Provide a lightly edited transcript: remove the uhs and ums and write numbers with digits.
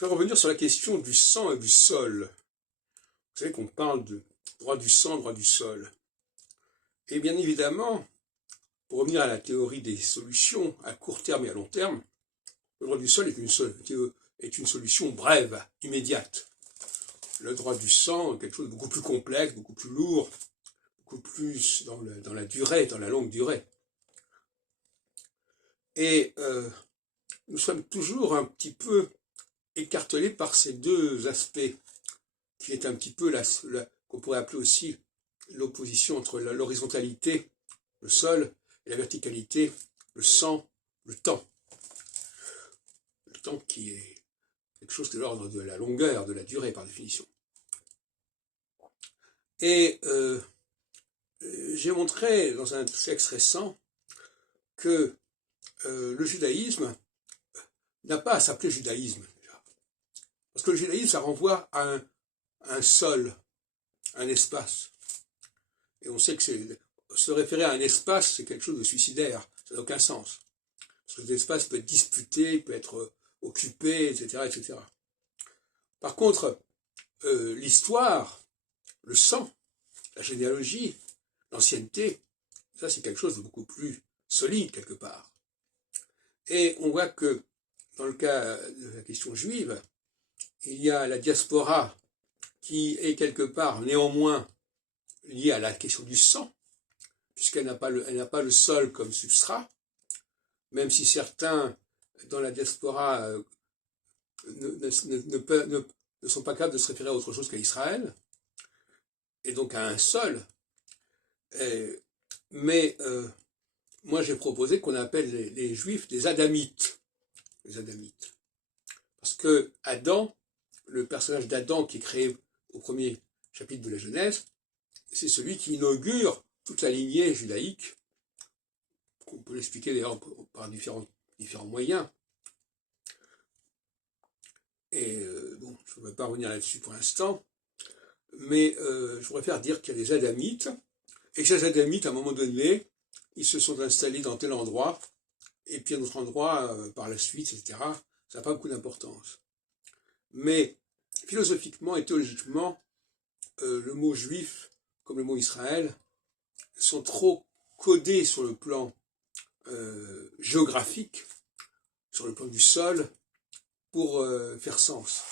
Je vais revenir sur la question du sang et du sol. Vous savez qu'on parle de droit du sang, droit du sol. Et bien évidemment, pour revenir à la théorie des solutions à court terme et à long terme, le droit du sol est une solution brève, immédiate. Le droit du sang est quelque chose de beaucoup plus complexe, beaucoup plus lourd, beaucoup plus dans la durée, dans la longue durée. Et nous sommes toujours un petit peu écartelés par ces deux aspects, qui est un petit peu qu'on pourrait appeler aussi l'opposition entre l'horizontalité, le sol, et la verticalité, le sang, le temps. Le temps qui est quelque chose de l'ordre de la longueur, de la durée par définition. Et j'ai montré dans un texte récent que le judaïsme n'a pas à s'appeler judaïsme déjà. Parce que le judaïsme, ça renvoie à un sol, un espace. Et on sait que se référer à un espace, c'est quelque chose de suicidaire. Ça n'a aucun sens. Parce que cet espace peut être disputé, peut être occupé, etc., etc. Par contre, l'histoire, le sang, la généalogie, l'ancienneté, ça c'est quelque chose de beaucoup plus solide quelque part. Et on voit que dans le cas de la question juive, il y a la diaspora qui est quelque part néanmoins liée à la question du sang, puisqu'elle n'a pas le sol comme substrat, même si certains dans la diaspora ne sont pas capables de se référer à autre chose qu'à Israël, et donc à un sol. Mais moi j'ai proposé qu'on appelle les Juifs des Adamites. Les Adamites. Parce que Adam, le personnage d'Adam qui est créé au premier chapitre de la Genèse, c'est celui qui inaugure toute la lignée judaïque, qu'on peut l'expliquer d'ailleurs par différents moyens. Et bon, je ne vais pas revenir là-dessus pour l'instant, mais je préfère dire qu'il y a des Adamites, et que ces Adamites, à un moment donné, ils se sont installés dans tel endroit, et puis à un autre endroit, par la suite, etc. Ça n'a pas beaucoup d'importance. Mais philosophiquement et théologiquement, le mot juif, comme le mot Israël, sont trop codés sur le plan géographique, sur le plan du sol, pour faire sens.